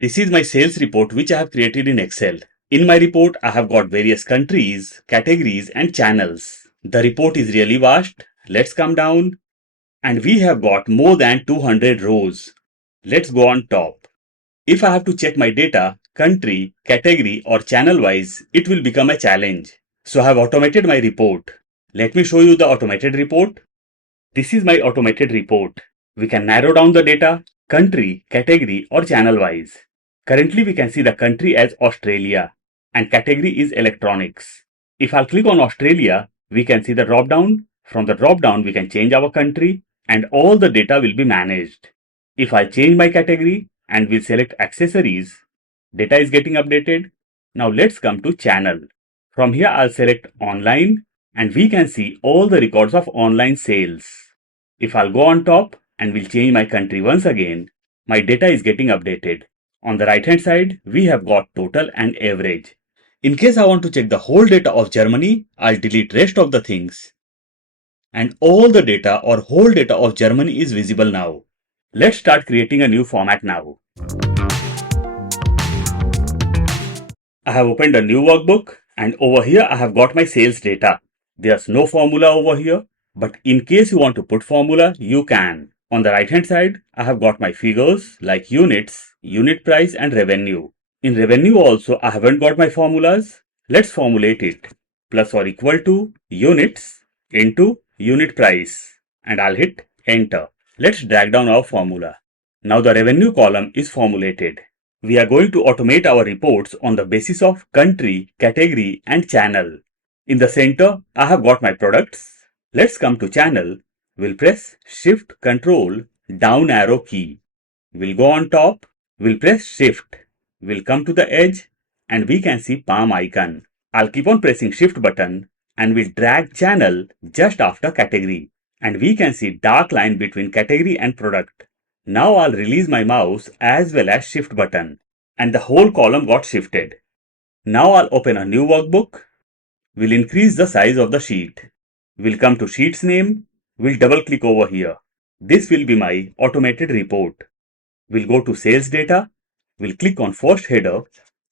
This is my sales report which I have created in Excel. In my report, I have got various countries, categories and channels. The report is really vast. Let's come down and we have got more than 200 rows. Let's go on top. If I have to check my data, country, category or channel wise, it will become a challenge. So I have automated my report. Let me show you the automated report. This is my automated report. We can narrow down the data, country, category or channel wise. Currently we can see the country as Australia and category is electronics. If I'll click on Australia, we can see the drop down. From the drop down we can change our country and all the data will be managed. If I change my category and we'll select accessories, data is getting updated. Now let's come to channel. From here I'll select online and we can see all the records of online sales. If I'll go on top and we'll change my country once again, my data is getting updated. On the right hand side, we have got total and average. In case I want to check the whole data of Germany, I'll delete rest of the things. And all the data or whole data of Germany is visible now. Let's start creating a new format now. I have opened a new workbook and over here I have got my sales data. There's no formula over here, but in case you want to put formula, you can. On the right hand side, I have got my figures like units, unit price and revenue. In revenue also, I haven't got my formulas. Let's formulate it. Plus or equal to units into unit price and I'll hit enter. Let's drag down our formula. Now the revenue column is formulated. We are going to automate our reports on the basis of country, category and channel. In the center, I have got my products. Let's come to channel. We'll press Shift Control down arrow key. We'll go on top. We'll press Shift. We'll come to the edge and we can see palm icon. I'll keep on pressing Shift button and we'll drag channel just after category. And we can see dark line between category and product. Now I'll release my mouse as well as Shift button and the whole column got shifted. Now I'll open a new workbook. We'll increase the size of the sheet. We'll come to sheet's name. We'll double click over here. This will be my automated report. We'll go to sales data. We'll click on first header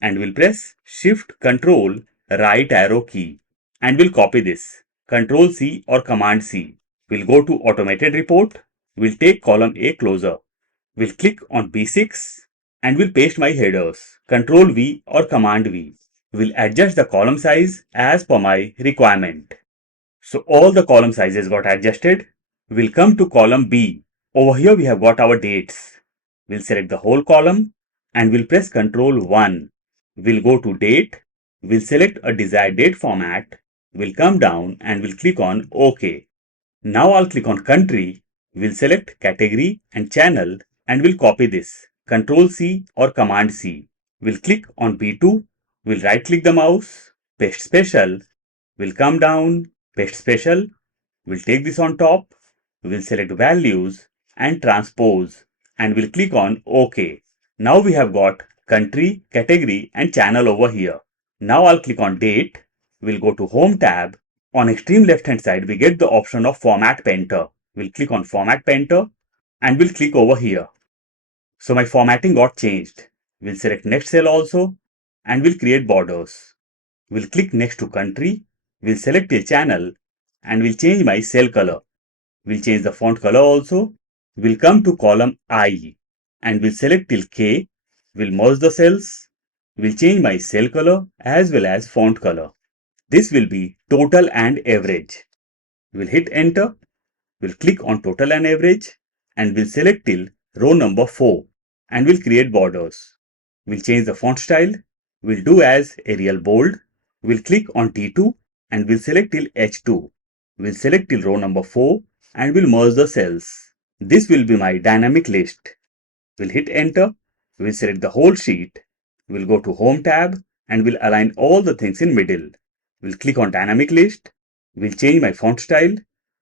and we'll press Shift Control right arrow key and we'll copy this. Control C or Command C. We'll go to automated report. We'll take column A closer. We'll click on B6 and we'll paste my headers. Control V or Command V. We'll adjust the column size as per my requirement. So all the column sizes got adjusted. We'll come to column B. Over here we have got our dates. We'll select the whole column and we'll press Ctrl 1. We'll go to date. We'll select a desired date format. We'll come down and we'll click on OK. Now I'll click on country. We'll select category and channel and we'll copy this. Ctrl C or Command C. We'll click on B2. We'll right click the mouse, paste special. We'll come down, paste special. We'll take this on top. We'll select values and transpose and we'll click on OK. Now we have got country, category and channel over here. Now I'll click on date. We'll go to home tab. On extreme left hand side, we get the option of format painter. We'll click on format painter and we'll click over here. So my formatting got changed. We'll select next cell also and we'll create borders. We'll click next to country. We'll select a channel and we'll change my cell color. We'll change the font color also. We'll come to column I and we'll select till K. We'll merge the cells. We'll change my cell color as well as font color. This will be total and average. We'll hit enter. We'll click on total and average and we'll select till row number 4 and we'll create borders. We'll change the font style. We'll do as Arial bold. We'll click on T2 and we'll select till H2. We'll select till row number 4 and we'll merge the cells. This will be my dynamic list. We'll hit enter. We'll select the whole sheet. We'll go to home tab and we'll align all the things in middle. We'll click on dynamic list. We'll change my font style.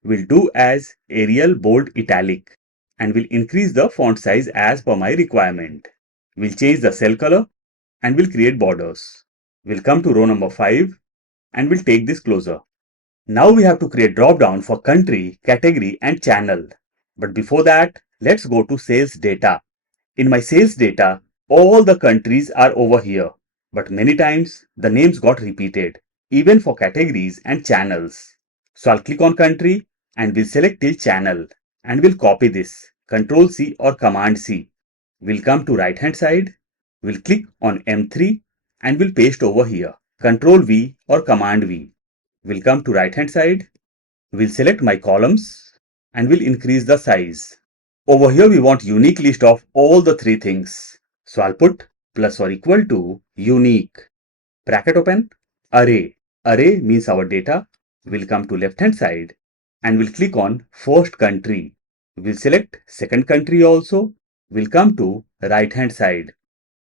We'll do as Arial bold italic and we'll increase the font size as per my requirement. We'll change the cell color and we'll create borders. We'll come to row number 5 and we'll take this closer. Now we have to create drop down for country, category and channel. But before that, let's go to sales data. In my sales data, All the countries are over here, but many times the names got repeated, even for categories and channels. So I'll click on country and we'll select till channel and we'll copy this, Control C or Command C. We'll come to right hand side, we'll click on M3 and we'll paste over here, Control V or Command V. We'll come to right hand side, we'll select my columns and we'll increase the size. Over here we want unique list of all the three things. So I'll put plus or equal to unique. Bracket open, array. Array means our data. We'll come to left hand side and we'll click on first country. We'll select second country also. We'll come to right hand side.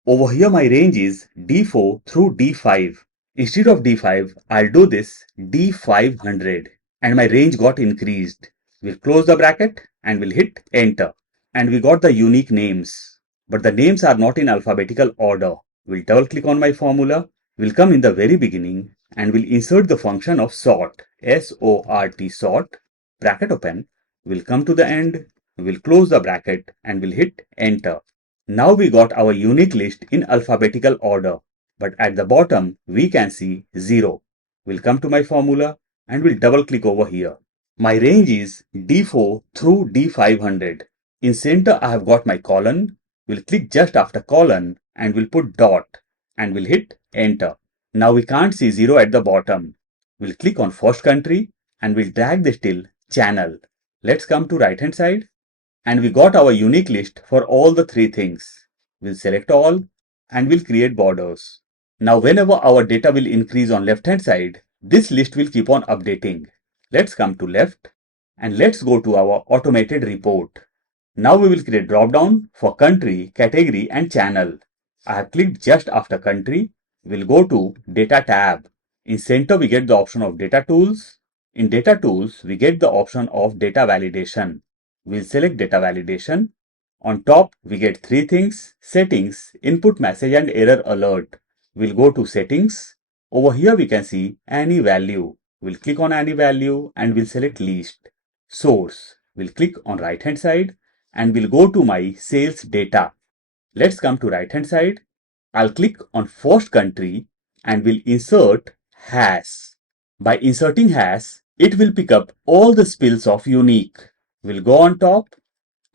Over here my range is D4 through D5. Instead of D5, I'll do this D500 and my range got increased. We'll close the bracket and we'll hit enter. And we got the unique names. But the names are not in alphabetical order. We'll double click on my formula. We'll come in the very beginning and we'll insert the function of sort. S-O-R-T sort. Bracket open. We'll come to the end. We'll close the bracket and we'll hit enter. Now we got our unique list in alphabetical order, but at the bottom we can see 0. We'll come to my formula and we'll double click over here. My range is D4 through D500. In center I have got my colon. We'll click just after colon and we'll put dot and we'll hit enter. Now we can't see 0 at the bottom. We'll click on first country and we'll drag this till channel. Let's come to right hand side. And we got our unique list for all the three things. We'll select all and we'll create borders. Now whenever our data will increase on left hand side, this list will keep on updating. Let's come to left and let's go to our automated report. Now we will create drop down for country, category and channel. I have clicked just after country. We'll go to data tab. In center we get the option of data tools. In data tools we get the option of data validation. We'll select data validation. On top, we get three things: settings, input message and error alert. We'll go to settings. Over here, we can see any value. We'll click on any value and we'll select least. Source. We'll click on right hand side and we'll go to my sales data. Let's come to right hand side. I'll click on first country and we'll insert has. By inserting has, it will pick up all the spells of unique. We'll go on top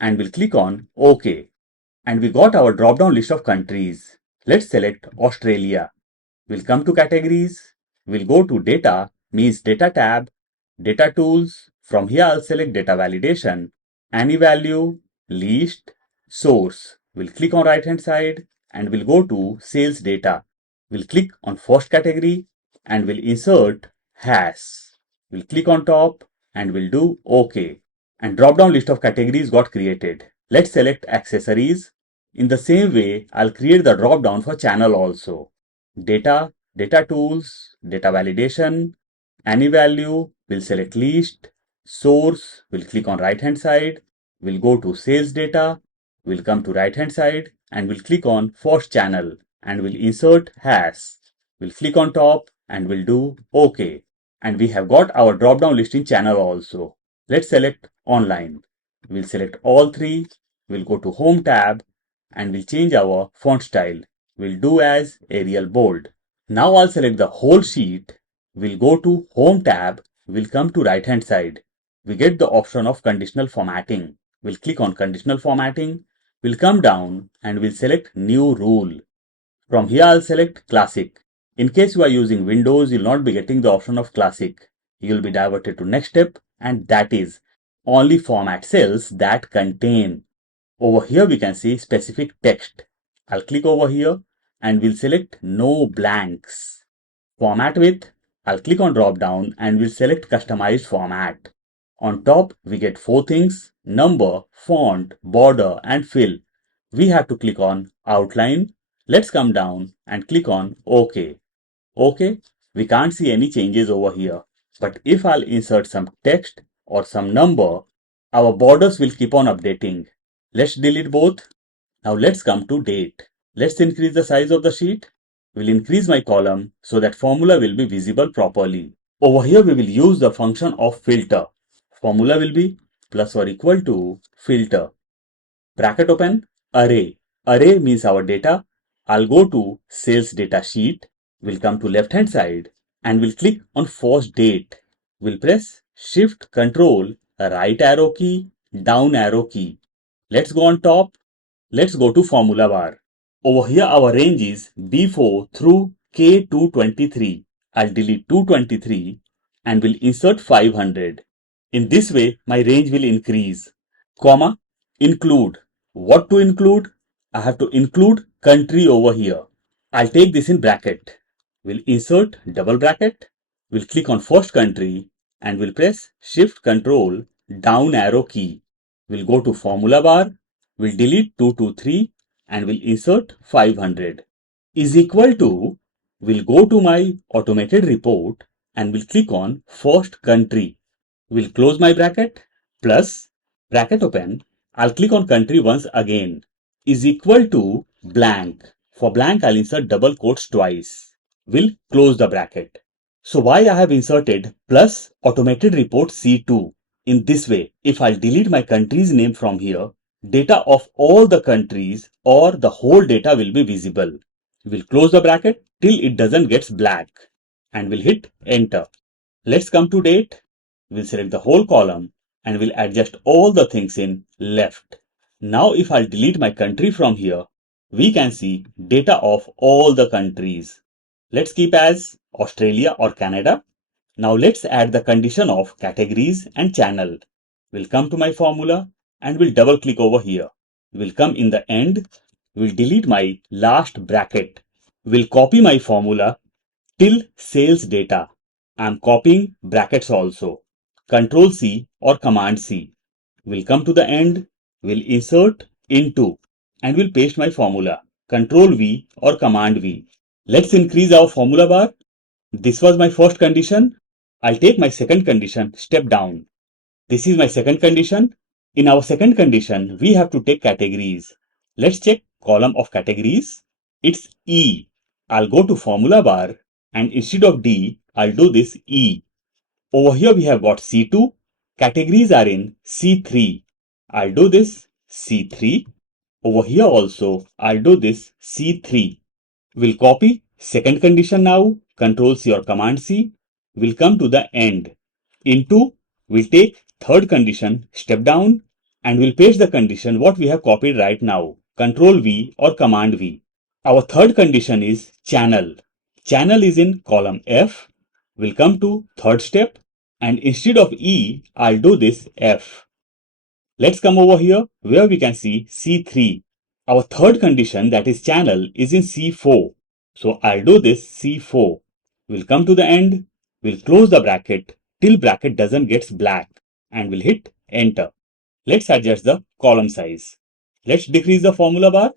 and we'll click on OK. And we got our drop down list of countries. Let's select Australia. We'll come to categories. We'll go to data, means data tab, data tools. From here I'll select data validation, any value, least, source. We'll click on right hand side and we'll go to sales data. We'll click on first category and we'll insert has. We'll click on top and we'll do OK. And drop down list of categories got created. Let's select accessories. In the same way, I'll create the drop down for channel also. Data, data tools, data validation, any value, we'll select least, source, we'll click on right hand side, we'll go to sales data, we'll come to right hand side and we'll click on first channel and we'll insert has. We'll click on top and we'll do OK. And we have got our drop down list in channel also. Let's select online. We'll select all three. We'll go to home tab and we'll change our font style. We'll do as Arial bold. Now I'll select the whole sheet. We'll go to home tab. We'll come to right hand side. We get the option of conditional formatting. We'll click on conditional formatting. We'll come down and we'll select new rule. From here I'll select classic. In case you are using Windows, you'll not be getting the option of classic. You'll be diverted to next step, and that is only format cells that contain. Over here we can see specific text. I'll click over here and we'll select no blanks. Format with, I'll click on drop down and we'll select customized format. On top we get four things: number, font, border and fill. We have to click on outline. Let's come down and click on OK. OK, we can't see any changes over here. But if I'll insert some text or some number, our borders will keep on updating. Let's delete both. Now let's come to date. Let's increase the size of the sheet. We'll increase my column so that formula will be visible properly. Over here we will use the function of filter. Formula will be plus or equal to filter. Bracket open, array. Array means our data. I'll go to sales data sheet. We'll come to left hand side and we'll click on first date. We'll press Shift Control right arrow key, down arrow key. Let's go on top. Let's go to formula bar. Over here our range is B4 through K223. I'll delete 223 and will insert 500. In this way my range will increase. Comma, include. What to include? I have to include country over here. I'll take this in bracket. We'll insert double bracket. We'll click on first country and we'll press Shift Control down arrow key. We'll go to formula bar. We'll delete 223 and we'll insert 500. Is equal to, we'll go to my automated report and we'll click on first country. We'll close my bracket plus bracket open. I'll click on country once again is equal to blank. For blank, I'll insert double quotes twice. We'll close the bracket. So why I have inserted plus automated report C2? In this way, if I'll delete my country's name from here, data of all the countries or the whole data will be visible. We'll close the bracket till it doesn't get black and we'll hit enter. Let's come to date. We'll select the whole column and we'll adjust all the things in left. Now if I'll delete my country from here, we can see data of all the countries. Let's keep as Australia or Canada. Now let's add the condition of categories and channel. We'll come to my formula and we'll double click over here. We'll come in the end. We'll delete my last bracket. We'll copy my formula till sales data. I'm copying brackets also. Control C or Command C. We'll come to the end. We'll insert into and we'll paste my formula. Control V or Command V. Let's increase our formula bar. This was my first condition. I'll take my second condition, step down. This is my second condition. In our second condition, we have to take categories. Let's check column of categories. It's E. I'll go to formula bar and instead of D, I'll do this E. Over here we have got C2. Categories are in C3. I'll do this C3. Over here also, I'll do this C3. We'll copy second condition now. Control C or Command C. We'll come to the end. Into, we'll take third condition, step down, and we'll paste the condition what we have copied right now. Control V or Command V. Our third condition is channel. Channel is in column F. We'll come to third step and instead of E, I'll do this F. Let's come over here where we can see C3. Our third condition that is channel is in C4. So I'll do this C4. We'll come to the end. We'll close the bracket till bracket doesn't get black and we'll hit enter. Let's adjust the column size. Let's decrease the formula bar.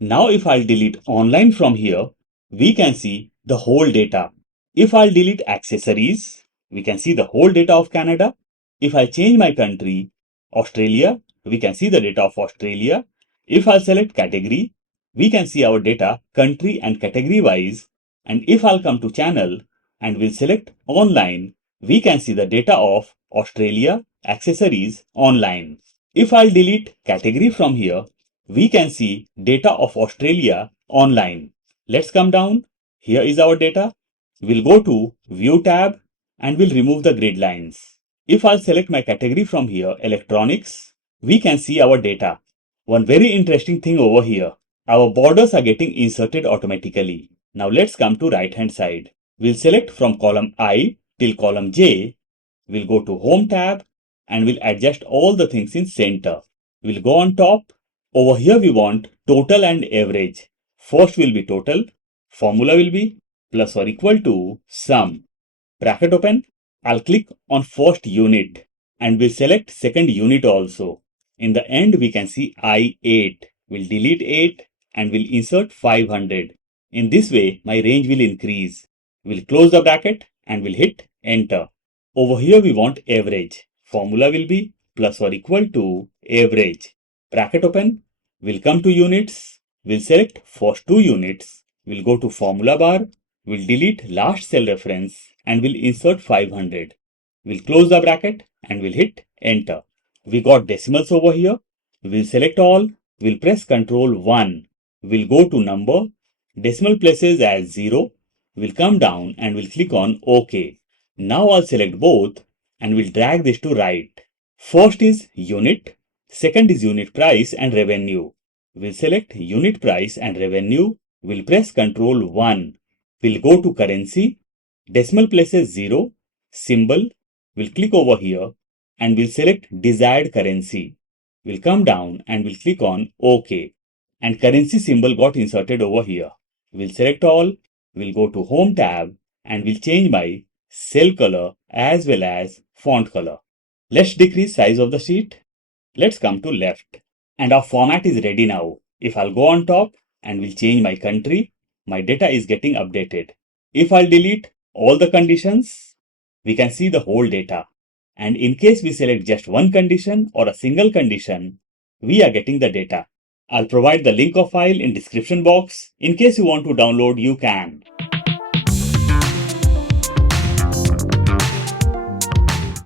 Now if I'll delete online from here, we can see the whole data. If I'll delete accessories, we can see the whole data of Canada. If I change my country, Australia, we can see the data of Australia. If I'll select category, we can see our data country and category wise. And if I'll come to channel and we'll select online, we can see the data of Australia, accessories, online. If I'll delete category from here, we can see data of Australia online. Let's come down. Here is our data. We'll go to View tab and we'll remove the grid lines. If I'll select my category from here, electronics, we can see our data. One very interesting thing over here, our borders are getting inserted automatically. Now let's come to right hand side. We'll select from column I till column J. We'll go to Home tab and we'll adjust all the things in center. We'll go on top. Over here we want total and average. First will be total. Formula will be plus or equal to sum. Bracket open. I'll click on first unit and we'll select second unit also. In the end we can see I8. We'll delete 8 and we'll insert 500. In this way my range will increase. We'll close the bracket and we'll hit enter. Over here we want average. Formula will be plus or equal to average. Bracket open. We'll come to units. We'll select first two units. We'll go to formula bar. We'll delete last cell reference and we'll insert 500. We'll close the bracket and we'll hit enter. We got decimals over here. We'll select all. we'll press Ctrl 1. We'll go to number, decimal places as 0. We'll come down and we'll click on OK. Now I'll select both and we'll drag this to right. First is unit, second is unit price and revenue. We'll select unit price and revenue. We'll press Ctrl 1. We'll go to currency, decimal places 0, symbol. We'll click over here and we'll select desired currency. We'll come down and we'll click on OK. And currency symbol got inserted over here. We'll select all. We'll go to Home tab and we'll change my cell color as well as font color. Let's decrease size of the sheet. Let's come to left. And our format is ready now. If I'll go on top and we'll change my country, my data is getting updated. If I'll delete all the conditions, we can see the whole data. And in case we select just one condition or a single condition, we are getting the data. I'll provide the link of file in description box. In case you want to download, you can.